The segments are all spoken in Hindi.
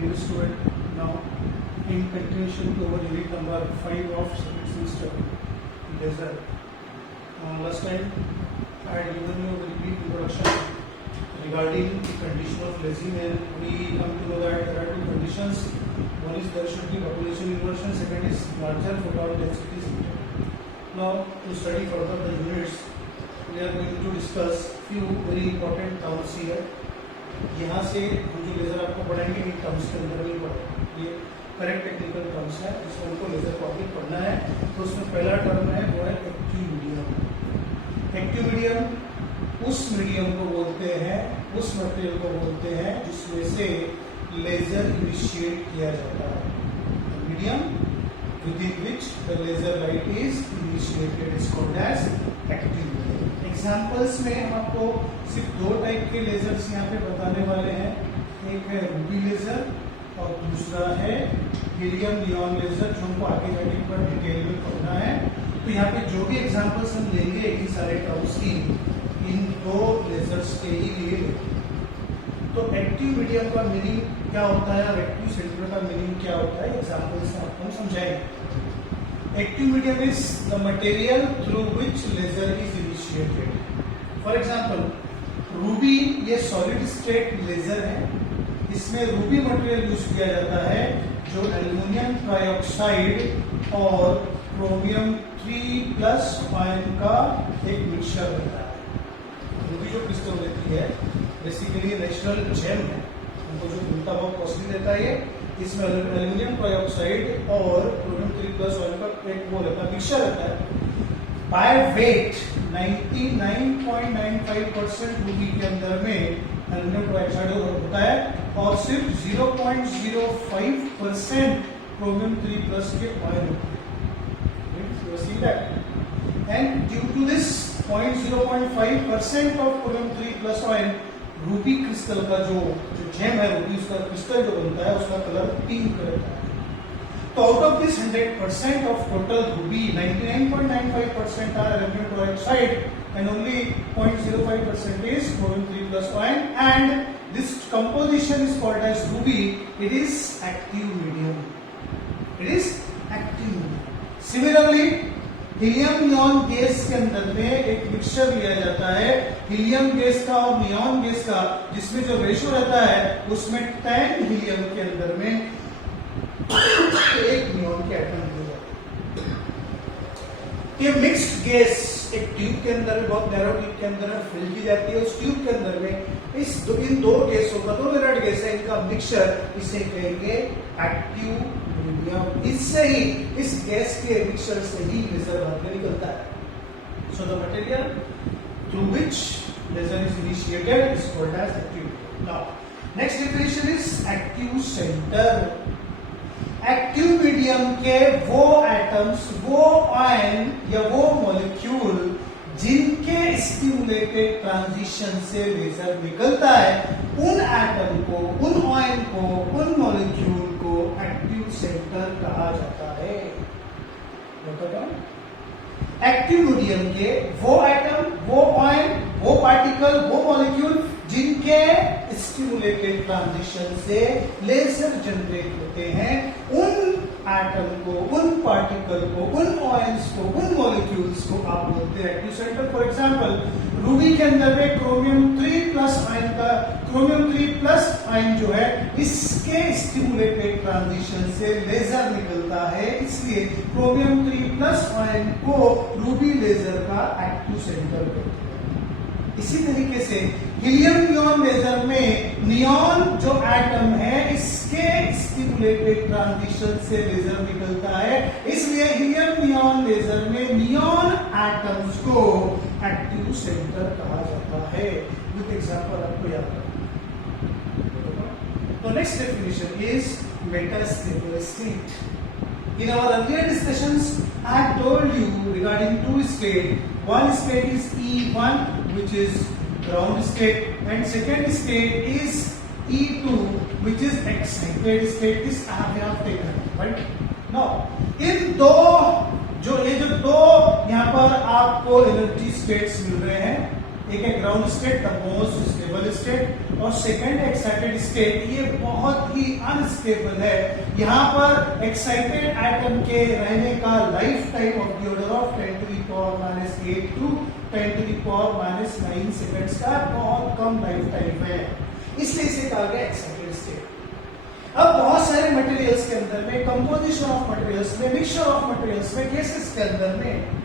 dear student, now in continuation to our unit number 5 of second semester laser. Last time I had given you the brief introduction regarding the condition of lazy man. We come to know that there are two conditions. One is there should be population inversion, second is larger photon density symptom. Now to study further the units, we are going to discuss few very important terms here. यहाँ से हम जो लेजर आपको पढ़ाएंगे इन टर्म्स के अंदर नहीं पढ़ेंगे, ये करेक्ट टेक्निकल टर्म्स है जिसमें हमको लेजर को आगे पढ़ना है. तो उसमें पहला टर्म है वो है एक्टिव मीडियम. एक्टिव मीडियम उस मीडियम को बोलते हैं, उस मटेरियल को बोलते हैं जिसमें से लेजर इनिशिएट किया जाता है. Medium within which the laser light is initiated is called as active medium. Examples में हम आपको सिर्फ दो टाइप के लेजर्स यहाँ पे बताने वाले हैं. एक है रूबी लेजर और दूसरा है हीलियम नियॉन लेजर, जो हमको आगे जाके पर डिटेल में पढ़ना है. तो यहाँ पे जो भी एग्जाम्पल्स हम लेंगे इन सारे टर्म्स की इन दो लेजर्स के ही लिए लेंगे. तो एक्टिव मीडियम का मीनिंग क्या होता है और एक्टिव सेंटर का मीनिंग क्या होता है एग्जाम्पल से आपको हम समझाएंगे. Active medium is the material through which laser is initiated. For example ruby ये सॉलिड स्टेट लेजर है. इसमें रूबी मटेरियल यूज किया जाता है जो एल्युमिनियम ट्राइऑक्साइड और क्रोमियम 3+ आयन का एक मिक्सचर रहता है. रूबी जो क्रिस्टल रहती है बेसिकली नेचुरल जेम है, हमको जो मिलता है वो कॉस्टली रहता है. इसमें एल्युमिनियम ट्राइऑक्साइड और क्रोमियम 3+ आयन का एक वो रहता है, मिक्सचर रहता है. बाय वेट 99.95% रूबी के अंदर में एल्युमिनियम ट्राइऑक्साइड होता है और सिर्फ 0.05% क्रोमियम 3+ के आयन होते हैं. And due to this 0.05% of chromium 3+ ion, ruby crystal का जो जेम है, रूबी उसका क्रिस्टल जो बनता है उसका कलर पिंक रहता है. तो out of this 100% of total ruby 99.95% are aluminium trioxide and only 0.05% is chlorine 3+ ion, and this composition is called as ruby. It is active medium. It is active medium. Similarly, helium neon gas के अंदर में एक मिक्सचर लिया जाता है हीलियम गैस का और नियॉन गैस का, जिसमें जो रेशो रहता है उसमें 10 हीलियम के अंदर में एक नियॉन के एटम दिए जाते हैं. ये मिक्स्ड गैस एक ट्यूब के अंदर में, बहुत नैरो ट्यूब के अंदर में फिल की जाती है. उस ट्यूब के अंदर में इन दो गैसों का, दो मिनट गैस है, इनका मिक्सचर, इसे कहेंगे एक्टिव मीडियम. इससे ही, इस गैस के मिक्सचर से ही लेजर बाहर में निकलता है. So the material through which laser is initiated is called as active. Now next definition is active centre. Active medium के वो एटम्स, वो आयन या वो मॉलिक्यूल जिनके स्टिमुलेटेड ट्रांजिशन से लेजर निकलता है, उन एटम को, उन आयन को, उन मॉलिक्यूल को एक्टिव सेंटर कहा जाता है. एक्टिव मीडियम के वो एटम, वो आयन, वो पार्टिकल, वो मॉलिक्यूल जिनके स्टिमुलेटेड ट्रांजिशन से लेजर जनरेट होते हैं, उन एटम को, उन पार्टिकल को, उन आयंस को, उन मॉलिक्यूल्स को आप बोलते हैं active centre. For example Ruby के अंदर में क्रोमियम 3+ आयन का, क्रोमियम 3+ आयन जो है इसके स्टिमुलेटेड ट्रांजिशन से लेजर निकलता है, इसलिए क्रोमियम 3+ आयन को रूबी लेजर का एक्टिव सेंटर कहते हैं. इसी तरीके से हीलियम नियॉन लेजर में नियॉन जो एटम है इसके स्टिमुलेटेड ट्रांजिशन से लेजर निकलता है, इसलिए हीलियम नियॉन लेजर में नियॉन एटम्स को एक्टिव सेंटर कहा जाता है. विद एग्जांपल आपको याद रखना. तो next definition is metastable state. In our earlier discussions, I have told you regarding two states. One state is E1, which is ground state, and second state is E2, which is excited state. This I have taken, right? Now, इन दो जो दो यहाँ पर आपको एनर्जी स्टेट्स मिल रहे हैं, एक है ground state the most stable state, और सेकंड एक्साइटेड स्टेट ये बहुत ही अनस्टेबल है। यहाँ पर एक्साइटेड एटम के रहने का life time of the order of 10 to the power -8 to 10 to the power -9 seconds का बहुत कम लाइफ टाइम है, इसलिए इसे कहा गया एक्साइटेड स्टेट। अब बहुत सारे मटेरियल्स के अंदर में, कंपोजिशन ऑफ मटेरियल्स में, मिक्सचर ऑफ मटेरियल्स में, गैसेस के अंदर में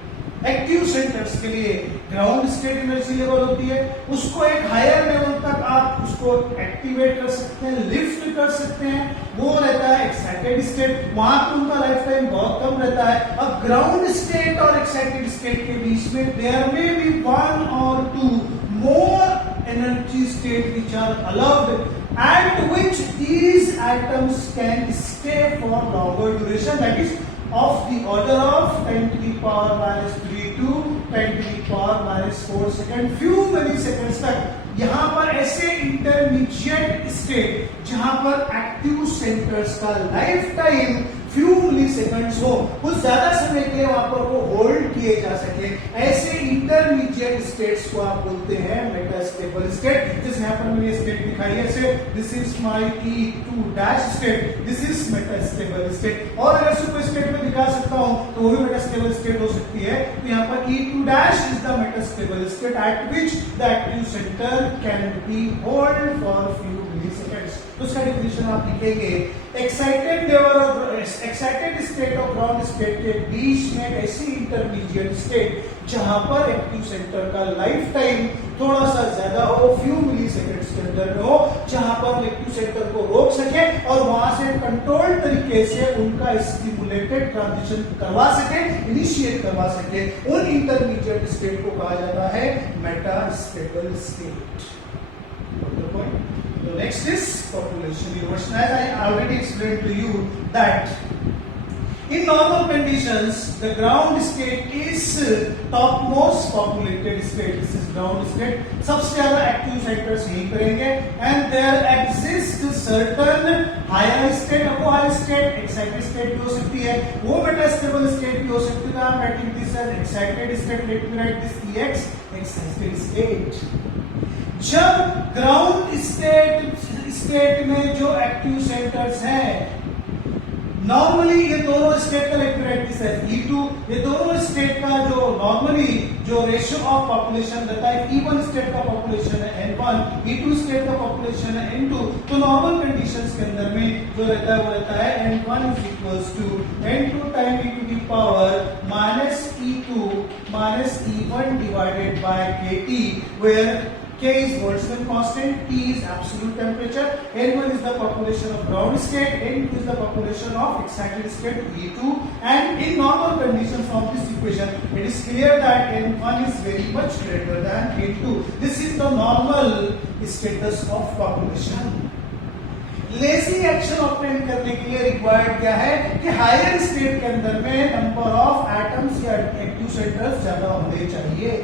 एक्टिव सेंटर्स के लिए ग्राउंड स्टेट एनर्जी लेवल होती है, उसको एक हायर लेवल तक आप उसको एक्टिवेट कर सकते हैं, लिफ्ट कर सकते हैं, वो रहता है एक्साइटेड स्टेट, वहां पर उनका लाइफ टाइम बहुत कम रहता है। अब ग्राउंड स्टेट और एक्साइटेड स्टेट के बीच में देयर में B 1 or 2 more energy state which are allowed at which these atoms can stay for longer duration, that is of the order of 10 to the power -3 to 10 to the power -4 second, few milliseconds तक। यहां पर ऐसे इंटरमीडिएट स्टेट जहां पर एक्टिव सेंटर्स का लाइफ टाइम फ्यू मिलीसेकंड्स हो, कुछ ज्यादा समय के लिए वहां पर वो होल्ड किए जा सके, ऐसे इंटरमीडिएट स्टेट्स को आप बोलते हैं मेटास्टेबल स्टेट। जैसे यहाँ पर मैंने स्टेट दिखाई है, से this is my E2' state, this is metastable state. और अगर सुपर स्टेट में दिखा सकता हूं तो वो भी मेटास्टेबल स्टेट हो सकती है। तो यहाँ पर E2' is the metastable state eight which the active centre can be hold for few milliseconds. तो उसका डिफिनेशन आप लिखेंगे, एक्साइटेड स्टेट और ग्राउंड स्टेट के बीच में ऐसी इंटरमीडिएट स्टेट जहां पर एक्टिव सेंटर का लाइफ टाइम थोड़ा सा ज्यादा हो, फ्यू मिलीसेकंड्स के अंदर में हो, जहां पर एक्टिव सेंटर को रोक सके और वहां से कंट्रोल तरीके से उनका स्टिमुलेटेड ट्रांजिशन करवा सके, इनिशिएट करवा सके, उन इंटरमीडिएट स्टेट को कहा जाता है metastable state. So next is population inversion. As I already explained to you that in normal conditions the ground state is topmost populated state. This is ground state. सबसे ज्यादा active centers यहीं पर रहेंगे and there exists certain higher state, वो higher state excited state भी हो सकती है, वो metastable state भी हो सकती है। I'm writing this as excited state. Let me write this EX, excited state। जब ग्राउंड स्टेट में जो एक्टिव सेंटर्स हैं, नॉर्मली ये दोनों स्टेट का इलेक्ट्रोलाइटिस है E2, ये दोनों स्टेट का जो नॉर्मली जो रेशियो ऑफ पॉपुलेशन रहता है, E1 स्टेट का पॉपुलेशन है N1, E2 स्टेट का पॉपुलेशन है N2। तो नॉर्मल कंडीशंस के अंदर में जो रहता है वो रहता है N1 is equals to N2 time e to the power -E2 -E1 divided by KT, where K is Boltzmann constant, T is absolute temperature, N1 is the population of ground state, N2 is the population of excited state E2, and in normal conditions from this equation, it is clear that N1 is very much greater than N2. This is the normal status of population. Lazy action obtain करने के लिए रिक्वायर्ड क्या है कि हायर स्टेट के अंदर में नंबर ऑफ एटम्स या एक्टिव सेंटर्स ज्यादा होने चाहिए।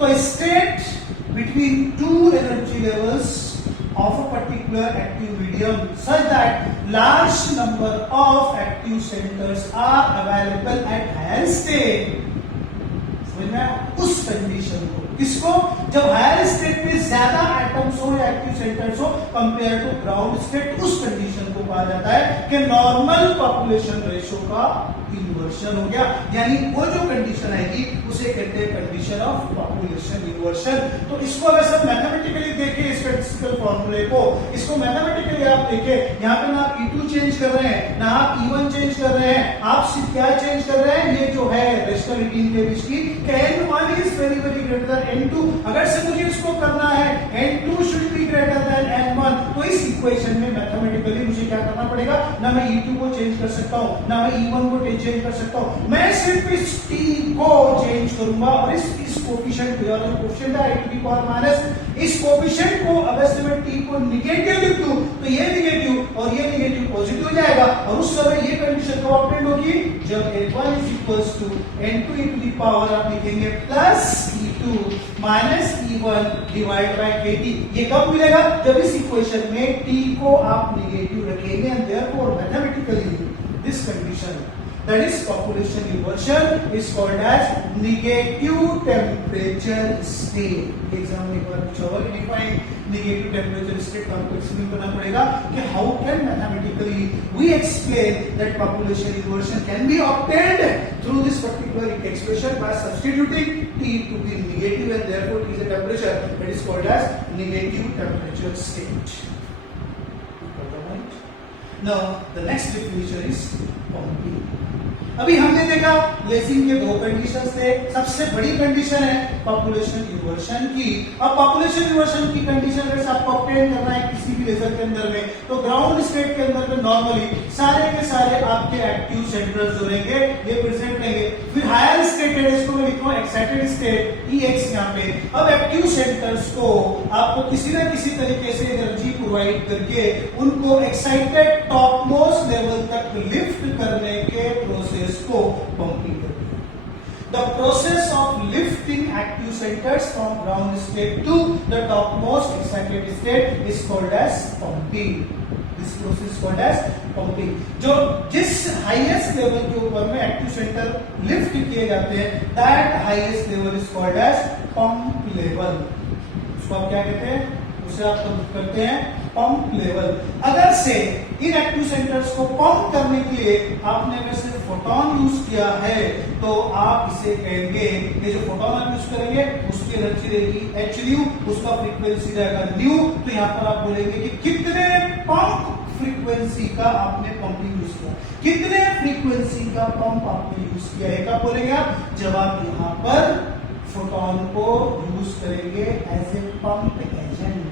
तो state between two energy levels of a particular active medium such that large number of active centers are available at higher state, समझना, उस कंडीशन को किसको, जब हायर स्टेट में ज्यादा एटम्स हो या एक्टिव सेंटर्स हो कंपेयर टू ग्राउंड स्टेट, उस कंडीशन को कहा जाता है कि नॉर्मल पॉपुलेशन रेशियो का इन्वर्शन हो गया। यानी वो जो कंडीशन आएगी उसे कहते हैं कंडीशन ऑफ पॉपुलेशन इन्वर्शन। तो इसको अगर सब मैथमेटिकली देखें, स्टैटिस्टिकल फॉर्मूले को, इसको मैथमेटिकली आप देखें, यहाँ पे ना आप E2 चेंज कर रहे हैं, ना आप E1 चेंज कर रहे हैं, आप सिर्फ क्या चेंज कर रहे हैं, ये जो है रेशनलिटी के बीच की N1 is very very greater than N2। अगर से मुझे इसको करना है N2 should be greater than N1, तो इस इक्वेशन में मैथमेटिकली मुझे क्या करना पड़ेगा, ना मैं E2 को चेंज कर सकता हूँ, ना मैं E1 को चेंज कर सकता हूँ, मैं सिर्फ इस T को चेंज करूंगा और इस कोफिशिएंट को, और कोफिशिएंट है e to the power minus, इस कोफिशिएंट को अगर से मैं T को निगेटिव लिख दूं तो ये निगेटिव और ये निगेटिव पॉजिटिव हो जाएगा, और उस समय ये कंडीशन कब ऑब्टेन होगी, जब N1 is equals to N2 e to the power आप लिखेंगे plus E2 minus E1 divide by KT। ये कब मिलेगा, जब इस इक्वेशन में T को आप निगेटिव रखेंगे, and therefore mathematically this condition That is population inversion is called as negative temperature state. Exam में एक बार पूछा होगा कि डिफाइन negative temperature state का आपको एक्सप्लेन करना पड़ेगा कि how can mathematically we explain that population inversion can be obtained through this particular expression by substituting T to be negative and therefore T is a temperature that is called as negative temperature state. Now the next definition is pumping. अभी हमने देखा लेसिंग के दो कंडीशन थे, सबसे बड़ी कंडीशन है पॉपुलेशन इन्वर्शन की। अब पॉपुलेशन इन्वर्शन की कंडीशन अगर आपको ऑब्टेन करना है किसी भी लेजर के अंदर में, तो ग्राउंड स्टेट के अंदर में नॉर्मली सारे के सारे आपके एक्टिव सेंटर्स जो रहेंगे ये प्रेजेंट रहेंगे। फिर हायर स्टेट है, इसको मैं लिखूंगा एक्साइटेड स्टेट EX यहाँ पे। अब एक्टिव सेंटर्स को आपको किसी न किसी तरीके से एनर्जी प्रोवाइड करके उनको एक्साइटेड टॉप मोस्ट लेवल तक लिफ्ट करने के प्रोसेस को पंपिंग करते हैं। The process of lifting active centers from ground state to the topmost excited state is called as pumping. This process is called as pumping. जो जिस हाईएस्ट लेवल के ऊपर में एक्टिव सेंटर लिफ्ट किए जाते हैं, that highest level is called as pump level. उसको आप क्या कहते हैं? उसे आप करते हैं पंप लेवल। अगर से इन एक्टिव सेंटर्स को पंप करने के लिए आपने में से फोटोन यूज किया है, तो आप इसे कहेंगे, ये जो फोटोन आप यूज करेंगे उसकी एनर्जी रहेगी hν, उसका फ्रीक्वेंसी रहेगा न्यू। तो यहाँ पर आप बोलेंगे कि कितने पंप फ्रीक्वेंसी का आपने पंपिंग यूज किया, कितने फ्रीक्वेंसी का पंप आपने यूज किया है, कब बोलेंगे आप? जब आप यहाँ पर फोटोन को यूज करेंगे as a pump agent.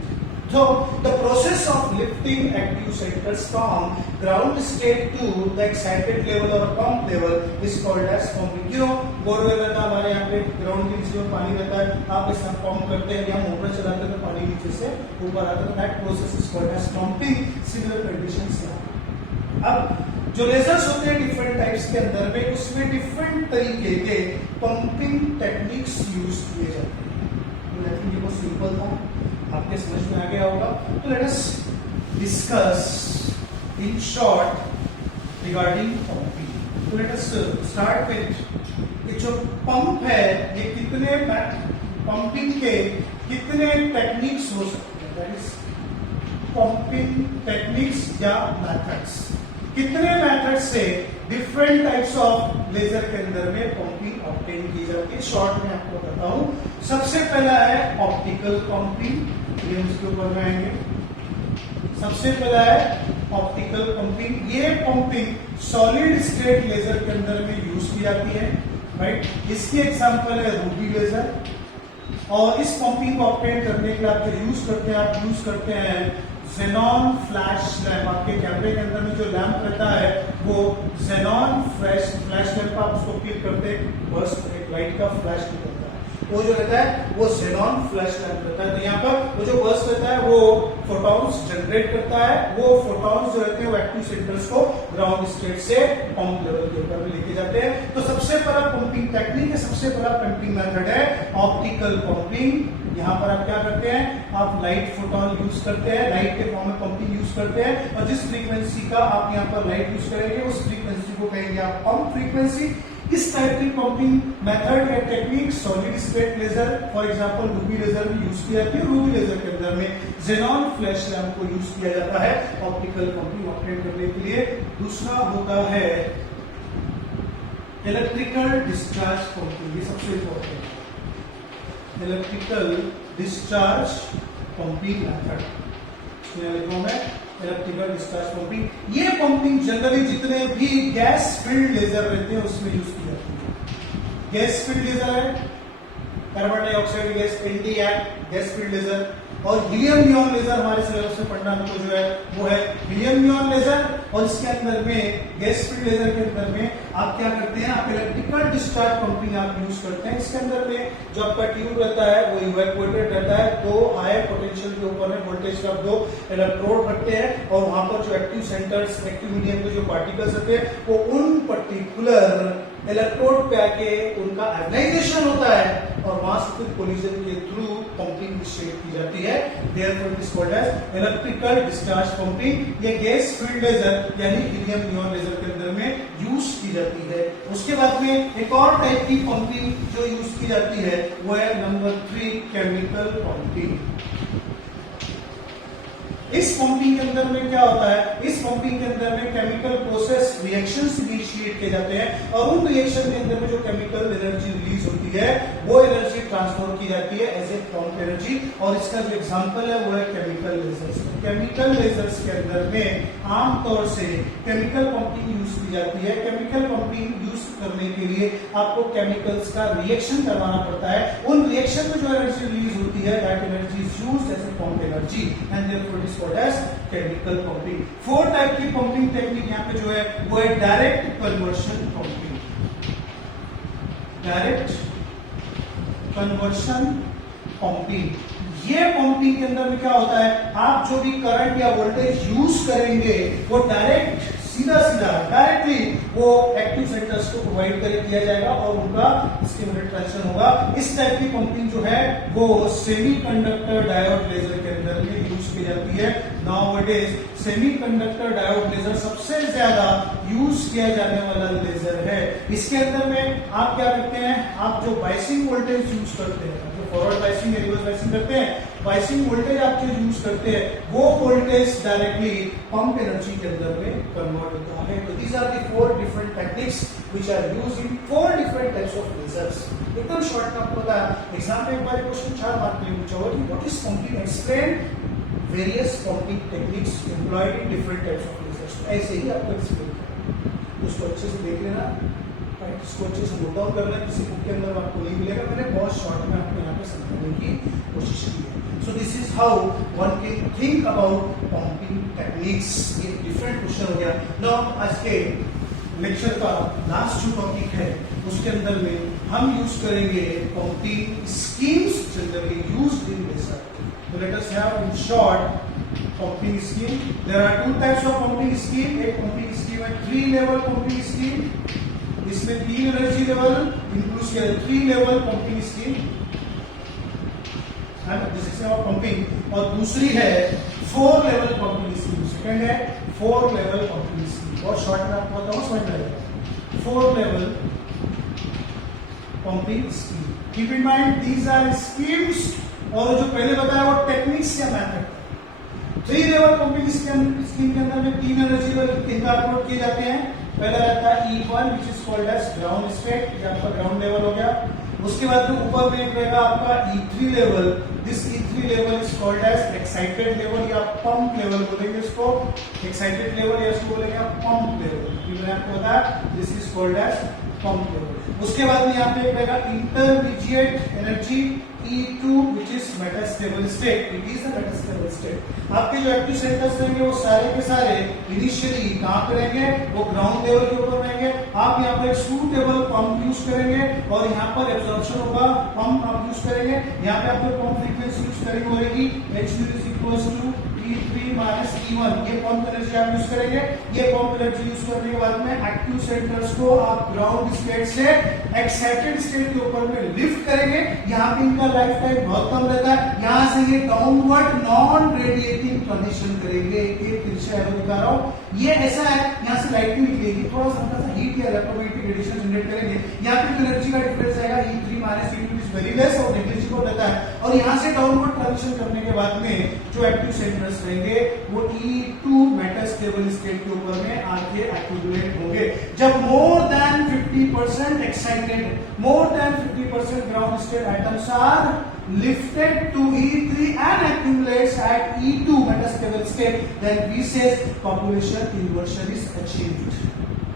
So the process of lifting active centers from ground state to the excited level or pump level is called as pumping. क्यों? बोरवेल रहता है हमारे यहाँ पे, ग्राउंड के नीचे में पानी रहता है, आप इसका पंप करते हैं या मोटर चलाते हैं तो पानी नीचे से ऊपर आता है, that process is called as pumping. Similar conditions यहाँ। अब जो लेजर्स होते हैं डिफरेंट टाइप्स के अंदर में, उसमें डिफरेंट तरीके के पंपिंग टेक्निक्स यूज किए जाते हैं। आई थिंक ये बहुत सिंपल था, आपके समझ में आ गया होगा। तो let us discuss in short regarding pumping. तो लेट अस स्टार्ट विद जो पंप है, ये कितने पंपिंग के कितने टेक्निक्स हो सकते हैं, दैट इज पंपिंग टेक्निक्स या मेथड्स। कितने मेथड से डिफरेंट टाइप्स ऑफ लेजर के अंदर में पंपिंग ऑब्टेन की जाती है, शॉर्ट में आपको बताता हूं। सबसे पहला है ऑप्टिकल पंपिंग, ये उसके ऊपर में आएंगे। सबसे पहला है ऑप्टिकल पंपिंग। ये पंपिंग सॉलिड स्टेट लेजर के अंदर में यूज की जाती है, राइट। इसकी एग्जांपल है रूबी लेजर। और इस पंपिंग को ऑब्टेन करने के लिए आप जो यूज करते हैं, आप यूज करते हैं जेनॉन फ्लैश लैंप। आपके कैमरे के अंदर में जो लैंप रहता है वो जेनॉन फ्लैश लैंप, आप उसको क्लिक करते हैं बस एक लाइट का फ्लैश निकलता है, वो जो रहता है वो जेनॉन फ्लैश लैंप रहता है। तो यहाँ पर वो जो बर्स्ट रहता है वो फोटॉन्स जनरेट करता है, वो फोटॉन्स जो रहते हैं वो एक्टिव सेंटर्स को ग्राउंड स्टेट से पंप लेवल के ऊपर में लेके जाते हैं। तो सबसे बड़ा पंपिंग टेक्निक है, सबसे बड़ा पंपिंग मेथड है ऑप्टिकल पंपिंग। यहाँ पर आप क्या करते हैं, आप लाइट फोटोन यूज करते हैं, लाइट के फॉर्म में पंपिंग यूज करते हैं, और जिस फ्रीक्वेंसी का आप यहाँ पर लाइट यूज करेंगे उस फ्रीक्वेंसी को कहेंगे आप पंप फ्रीक्वेंसी। इस टाइप की पंपिंग मेथड या technique solid state laser, for example ruby laser में यूज की जाती है। रूबी लेजर के अंदर में जेनॉन फ्लैश लैंप को यूज किया जाता है ऑप्टिकल पंपिंग ऑपरेट करने के लिए। दूसरा होता है इलेक्ट्रिकल डिस्चार्ज पंपिंग, ये सबसे इंपॉर्टेंट है, electrical discharge pumping method. Electrical discharge pumping, ये पंपिंग जनरली जितने भी गैस फिल्ड लेजर रहते हैं उसमें यूज की जाती है। गैस फिल्ड लेजर है, carbon dioxide gas, NdAC gas filled laser, और हीलियम नियॉन लेजर हमारे सिलेबस में पढ़ना हमको जो है वो है हीलियम नियॉन लेजर। और इसके अंदर में गैस फिल्ड लेजर के अंदर में आप क्या करते हैं, आप इलेक्ट्रिकल डिस्चार्ज पंपिंग आप यूज करते हैं। इसके अंदर में जो आपका ट्यूब रहता है वो इवैक्यूएटेड रहता है, दो हाई पोटेंशियल के ऊपर में वोल्टेज का दो इलेक्ट्रोड रखते हैं, और वहां पर जो एक्टिव सेंटर्स, एक्टिव मीडियम के जो पार्टिकल्स रहते हैं वो उन पर्टिकुलर इलेक्ट्रोड पे आके उनका आयोनाइजेशन होता है और वहां से फिर कोलिजन के थ्रू पंपिंग इनिशिएट की जाती है। Therefore it is called as electrical discharge pumping. ये गैस फील्ड लेजर यानी हीलियम नियॉन लेजर के अंदर में यूज की जाती है। उसके बाद में एक और टाइप की पंपिंग जो यूज की जाती है वो है नंबर 3 केमिकल पंपिंग। इस पंपिंग के अंदर में क्या होता है, इस पंपिंग के अंदर में केमिकल प्रोसेस रिएक्शंस इनिशिएट किए जाते हैं और उन रिएक्शन के अंदर में जो केमिकल एनर्जी रिलीज होती है वो एनर्जी ट्रांसफर की जाती है एज ए पंप एनर्जी। और इसका जो एग्जांपल है वो है केमिकल लेजर्स। केमिकल लेजर्स के अंदर में आमतौर से केमिकल पंपिंग यूज की जाती है। केमिकल पंपिंग यूज करने के लिए आपको केमिकल्स का रिएक्शन करवाना पड़ता है। उन रिएक्शन में जो एनर्जी रिलीज होती है that energy is used as a pump energy and therefore it is called as chemical pumping. 4 type की पंपिंग टेक्निक यहाँ पे जो है वो है direct conversion pumping. Direct conversion pumping. ये पंपिंग के अंदर में क्या होता है, आप जो भी करंट या वोल्टेज यूज करेंगे वो डायरेक्ट सीधा डायरेक्टली वो एक्टिव सेंटर्स को प्रोवाइड किया जाएगा और उनका स्टिमुलेट ट्रांजिशन होगा। इस टाइप की पंपिंग जो है वो सेमीकंडक्टर डायोड लेजर के अंदर में यूज की जाती है। नाउअडेज सेमीकंडक्टर डायोड लेजर सबसे ज्यादा यूज किया जाने वाला लेजर है। इसके अंदर में आप क्या करते हैं, आप जो बाइसिंग वोल्टेज यूज करते हैं, जो फॉरवर्ड बाइसिंग या रिवर्स बाइसिंग करते हैं, बाइसिंग वोल्टेज आप जो यूज करते हैं वो वोल्टेज डायरेक्टली पंप एनर्जी के अंदर में कन्वर्ट होता है। तो these are the 4 different techniques which are used in 4 different types of lasers. एकदम शॉर्ट में आपको बताया। एग्जाम में एक बार क्वेश्चन 4 मार्क के लिए पूछा हुआ कि what is pumping, explain various pumping techniques employed in different types of lasers. ऐसे ही आपको एक्सप्लेन करना, उसको अच्छे से देख लेना, इसको अच्छे से नोट डाउन करना। किसी बुक के अंदर आपको नहीं मिलेगा, मैंने बहुत शॉर्ट में आपको यहाँ पे समझाने की कोशिश की है। So this is how one can think about pumping techniques। ये डिफरेंट क्वेश्चन हो गया। Now आज के लेक्चर का लास्ट जो टॉपिक है उसके अंदर में हम यूज करेंगे pumping schemes generally used in laser. So let us have in short pumping scheme. There are 2 types of pumping scheme। एक pumping scheme है 3 level pumping scheme। इसमें 3 एनर्जी लेवल इंक्लूड किया, 3 लेवल पंपिंग स्कीम पंपिंग। और दूसरी है 4 लेवल पंपिंग स्कीम। सेकंड है 4 लेवल पंपिंग स्कीम। बहुत शॉर्ट में आपको बताऊं, समझ में आएगा। 4 level pumping scheme. Keep in mind these are schemes और जो पहले बताया वो टेक्निक्स या मेथड। 3 लेवल पंपिंग स्कीम के अंदर में 3 एनर्जी लेवल इंकॉर्पोरेट किए जाते हैं। पहला रहता है E1 which is called as ground state, ये आपका ग्राउंड लेवल हो गया। उसके बाद में ऊपर में रहेगा आपका E3 level. This E3 level is called as excited level या पंप लेवल बोलेंगे इसको। एक्साइटेड लेवल या इसको बोलेंगे पंप लेवल। मैंने आपको बताया this is called as pump level. उसके बाद में यहाँ पे रहेगा intermediate energy E2 which is metastable state। It is a metastable state। आपके जो एक्टिव सेंटर्स रहेंगे वो सारे के सारे इनिशियली कहाँ पे रहेंगे, वो ग्राउंड लेवल के ऊपर रहेंगे। आप यहाँ पर सूटेबल पंप यूज करेंगे और यहाँ पर एब्जॉर्प्शन होगा, पंप आप यूज करेंगे। यहाँ पे आपको पंप फ्रीक्वेंसी यूज करेंगे होगी H0 is equals to E3 minus E1। ये पंप एनर्जी आप यूज करेंगे। ये पंप एनर्जी यूज करने के बाद में एक्टिव सेंटर्स को आप ग्राउंड स्टेट से एक्साइटेड स्टेट के ऊपर में लिफ्ट करेंगे। यहाँ पे इनका लाइफ टाइम बहुत कम रहता है। यहाँ से ये डाउनवर्ड नॉन रेडिएटिंग ट्रांजिशन करेंगे। एक तिरछा एरो दिखा रहा हूँ, ये ऐसा है, यहाँ से लाइट भी निकलेगी, थोड़ा सा हीट या इलेक्ट्रोमैग्नेटिक रेडिएशन जनरेट करेंगे। यहाँ पे जो एनर्जी का डिफरेंस आएगा E3 minus E2 is very less और नेग्लिजिबल रहता है। और यहाँ से डाउनवर्ड ट्रांजिशन करने के बाद में जो एक्टिव सेंटर्स रहेंगे वो E2 मेटास्टेबल स्टेट के ऊपर में आके एक्यूमुलेट होंगे। जब more than 50% excited, more than 50% ground state atoms are lifted to E3 and accumulates at E2 metastable state, then we say population inversion is achieved।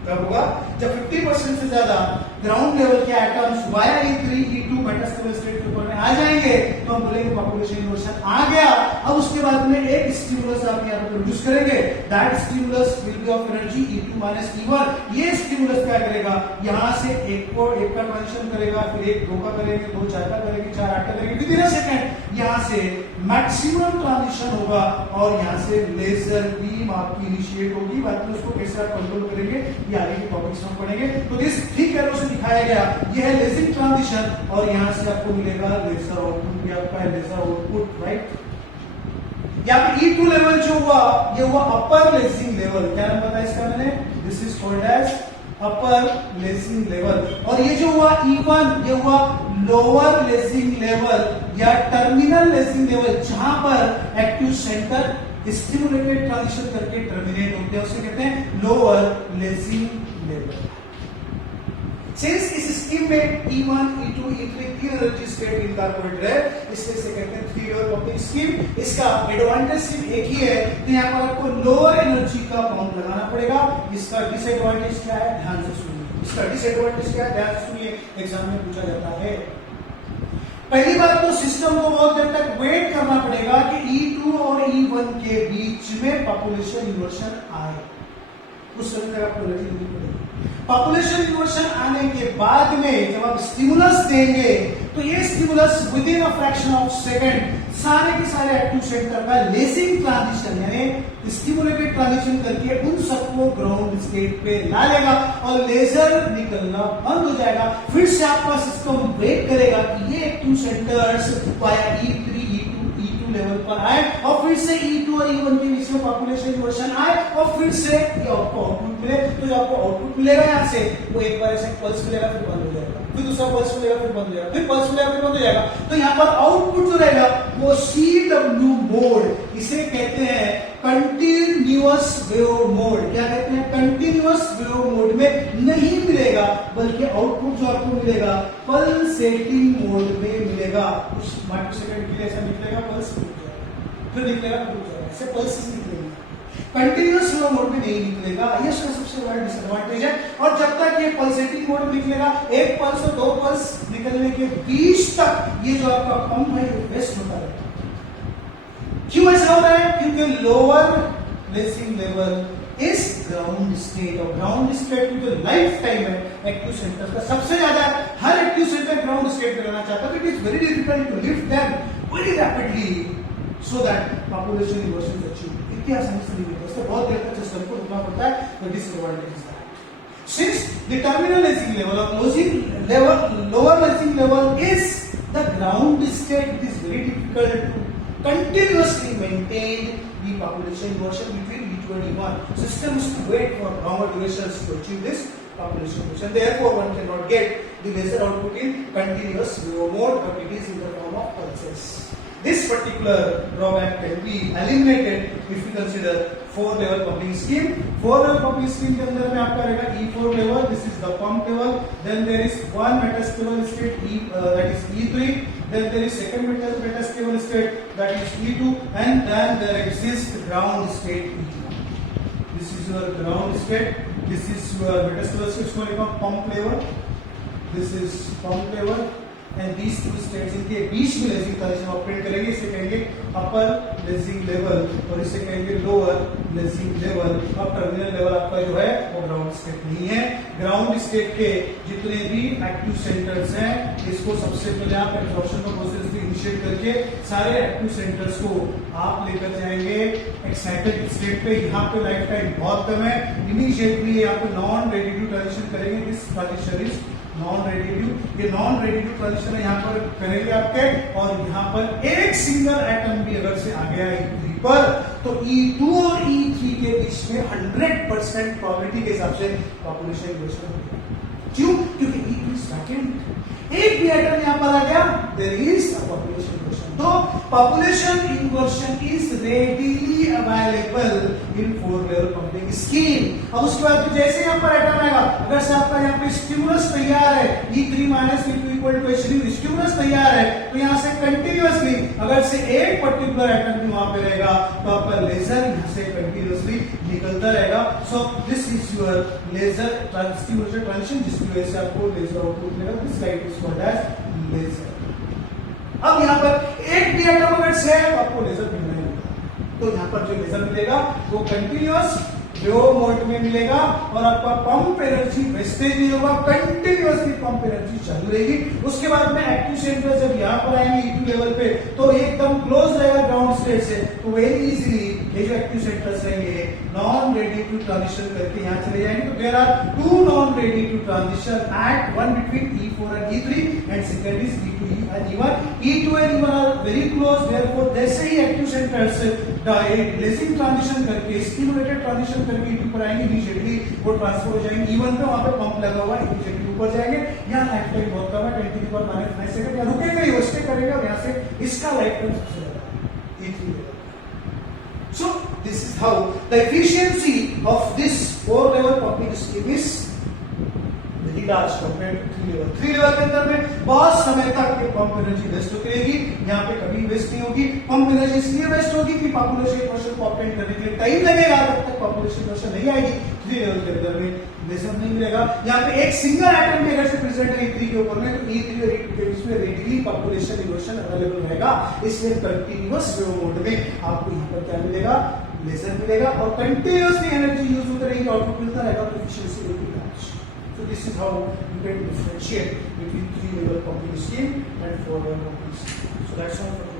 कब होगा, जब 50% से ज्यादा ग्राउंड लेवल के atoms via E3 E2 metastable state के ऊपर में आ जाएंगे तो हम बोलेंगे पॉपुलेशन इन्वर्शन आ गया। अब उसके बाद में एक स्टिमुलस आप यहाँ पे प्रोड्यूस करेंगे, that stimulus will be of energy E2 minus E1। ये स्टिमुलस क्या करेगा, यहाँ से एक का ट्रांजिशन करेगा, फिर एक 2 का करेंगे, 2 4 का करेंगे, 4 8 का करेंगे, विद इन अ सेकंड यहाँ से मैक्सिमम ट्रांजिशन होगा और यहाँ से लेजर बीम आपकी इनिशिएट होगी। बाद में उसको कैसे आप कंट्रोल करेंगे ये आगे के टॉपिक्स में पढ़ेंगे। तो इस ठीक एरो से दिखाया गया यह है लेजिंग ट्रांजिशन और यहाँ से आपको मिलेगा लेजर आउटपुट, भी आपका है लेजर आउटपुट, राइट। यहाँ पे E2 लेवल जो हुआ ये हुआ अपर लेजिंग लेवल, क्या नाम बताया इसका मैंने, this is called as upper lasing level. और ये जो हुआ E1 ये हुआ लोअर लेजिंग लेवल या टर्मिनल लेजिंग लेवल, जहां पर एक्टिव सेंटर स्टिमुलेटेड ट्रांजिशन करके टर्मिनेट होते हैं, उसे कहते हैं लोअर लेजिंग लेवल। सिंस इस स्कीम में E1 E2 E3 तीन एनर्जी स्टेट इनकॉर्पोरेटेड है, इसलिए इसे कहते हैं थ्री लेवल पंपिंग स्कीम। इसका एडवांटेज सिर्फ एक ही है, तो यहाँ पर आपको लोअर एनर्जी का पंप लगाना पड़ेगा। इसका डिसएडवांटेज क्या है, ध्यान से सुनिए। इसका डिसएडवांटेज क्या है, ध्यान से सुनिए, एग्जाम में पूछा जाता है। पहली बात तो सिस्टम को बहुत देर तक वेट करना पड़ेगा कि E2 और E1 के बीच में पॉपुलेशन इन्वर्शन आए, उस समय तक आपको एनर्जी देनी पड़ेगी। पॉपुलेशन इन्वर्शन आने के बाद में जब आप स्टिमुलस देंगे तो ये stimulus with in a fraction of second सारे के सारे एक्टिव सेंटर का लेजिंग ट्रांजिशन यानी स्टिमुलेटेड ट्रांजिशन करके उन सबको ग्राउंड स्टेट पे ला लेगा और लेजर निकलना बंद हो जाएगा। फिर से आपका सिस्टम वेट करेगा कि ये active centres via E3 E2 level पर आए और फिर से E2 और E1 के बीच में पॉपुलेशन इन्वर्शन आए और फिर से ये आपको आउटपुट मिले। तो जो आपको आउटपुट मिलेगा यहाँ से वो एक बार ऐसे पल्स मिलेगा, फिर बंद हो जाएगा, फिर दूसरा पल्स मिलेगा, फिर बंद हो जाएगा, फिर पल्स मिलेगा, फिर बंद हो जाएगा। तो यहाँ पर आउटपुट जो रहेगा वो CW मोड, इसे कहते हैं कंटिन्यूअस वेव मोड। क्या कहते हैं, कंटिन्यूअस वेव मोड में नहीं मिलेगा, बल्कि आउटपुट जो आपको मिलेगा पल्सेटिंग मोड में मिलेगा। कुछ माइक्रोसेकंड के लिए ऐसा निकलेगा, पल्स रुक जाएगा, फिर निकलेगा, रुक जाएगा, ऐसे पल्स निकलेगा। कंटिन्यूअस वेव मोड में नहीं निकलेगा, ये इसका सबसे बड़ा डिसएडवांटेज है। और जब तक ये पल्सेटिंग मोड में निकलेगा, एक पल्स और 2 पल्स निकलने के बीच तक ये जो आपका पंप है ये वेस्ट होता रहेगा। क्यों ऐसा हो रहा है, क्योंकि लोअर लेजिंग लेवल इस ग्राउंड स्टेट और ग्राउंड स्टेट की जो लाइफ टाइम है एक्टिव सेंटर का सबसे ज्यादा है। हर एक्टिव सेंटर ग्राउंड स्टेट में रहना चाहता है, तो it is very difficult to lift them very rapidly so that population inversion is achieved. इतनी आसानी से नहीं होता, इससे बहुत देर तक सिस्टम को रुकना पड़ता है। तो disadvantage is that since the terminal lasing level और closing level lower lasing level is the ground state, it is very difficult to continuously maintain the population inversion between E2 and E1. System is to wait for longer durations to achieve this population inversion. Therefore, one cannot get the laser output in continuous wave mode, but it is in the form of pulses. This particular drawback can be eliminated if we consider 4-level pumping scheme. 4-level pumping scheme के अंदर में आपका रहेगा E4 level, this is the pump level. Then there is one metastable state that is E3. Then there is second metastable state that is E2, and then there exists ground state E1. This is your ground state. This is your metastable state. इसको लिखा pump level. This is pump level. And these two states इनके बीच में लेजिंग ट्रांजिशन ऑपरेट करेंगे। इसे कहेंगे अपर लेजिंग लेवल और इसे कहेंगे लोअर लेजिंग लेवल। अब टर्मिनल लेवल आपका जो है वो ग्राउंड स्टेट नहीं है। ग्राउंड स्टेट के जितने भी एक्टिव सेंटर्स हैं इसको सबसे पहले आप एब्जॉर्प्शन का प्रोसेस इनिशिएट करके सारे एक्टिव सेंटर्स को आप लेकर जाएंगे एक्साइटेड स्टेट पे। यहाँ पे लाइफ टाइम बहुत कम है, इमीडिएटली यहाँ पे नॉन रेडिटिव ट्रांजिशन करेंगे। This transition is non radiative. ये नॉन रेडिटिव ट्रांजिशन यहाँ पर करेंगे आपके, और यहाँ पर एक सिंगल एटम भी अगर से आ गया E3 पर तो E2 और E3 के बीच में 100% प्रोबेबिलिटी के हिसाब से पॉपुलेशन इन्वर्शन होगी। क्यों, क्योंकि E2 इज वैकेंट। एक भी एटम यहाँ पर आ गया, there is a population inversion. तो population inversion is readily available in 4 level pumping scheme. अब उसके बाद जैसे यहाँ पर एटम आएगा, अगर से आपका यहाँ पे स्टिमुलस तैयार है E3 minus E2 equal to H3, stimulus तैयार है, तो यहाँ से कंटिन्यूअसली अगर से एक पर्टिकुलर एटम भी वहां पे रहेगा तो आपका लेजर यहाँ से कंटिन्यूअसली निकलता रहेगा। So this is your laser stimulated transition, जिसकी वजह से आपको लेजर आउटपुट मिलेगा। This light is called as laser. अब यहाँ पर एक भी एटम अगर से है तो आपको लेजर मिलना है, तो यहाँ पर जो लेजर मिलेगा वो कंटिन्यूअस लो मोड में मिलेगा और आपका पंप एनर्जी वेस्टेज नहीं होगा, कंटिन्यूअसली पंप एनर्जी चालू रहेगी। उसके बाद में एक्टिव सेंटर जब यहाँ पर आएंगे E2 लेवल पे तो एकदम क्लोज रहेगा ग्राउंड स्टेट से, तो वेरी इजीली ये जो एक्टिव सेंटर्स रहेंगे नॉन रेडी टू ट्रांजिशन करके यहाँ चले जाएंगे। तो there are 2 non radiative transition at one between E4 and E3 and second is E2 and E1. E2 and E1 are very close, therefore जैसे ही एक्टिव सेंटर्स लेजिंग ट्रांजिशन करके स्टिमुलेटेड ट्रांजिशन करके E2 पर आएंगे, इमीडिएटली वो ट्रांसफर हो जाएंगे E1 पे, वहां पे पंप लगा हुआ है, इमीडिएटली ऊपर जाएंगे। यहाँ लाइफ टाइम बहुत कम है, 10⁻⁹ सेकंड, या रुकेगा ही, वो स्टे करेगा और यहाँ से इसका लाइफ टाइम सबसे ज्यादा E3 level. So this is how the efficiency of this 4 level pumping scheme is very large compared to 3 level। 3 level के अंदर में बहुत समय तक ये पंप एनर्जी वेस्ट होती रहेगी, यहाँ पे कभी वेस्ट नहीं होगी। पंप एनर्जी इसलिए वेस्ट होगी कि पॉपुलेशन इन्वर्शन को ऑब्टेन करने के लिए टाइम लगेगा, तब तक पॉपुलेशन इन्वर्शन नहीं आएगी। 3 लेवल के अंदर में लेजर नहीं मिलेगा। यहाँ पे एक सिंगल एटम भी अगर से प्रेजेंट है E3 के ऊपर में, तो E3 और E2 के बीच में रेडिली पॉपुलेशन इन्वर्शन अवेलेबल रहेगा। इसलिए कंटिन्यूअस वेव मोड में आपको यहाँ पर क्या मिलेगा, लेजर मिलेगा और कंटिन्यूअसली एनर्जी यूज होती रहेगी, आउटपुट मिलता रहेगा, तो efficiency will be large। So this is how you can differentiate between 3 level pumping scheme and 4 level pumping scheme। So that's all for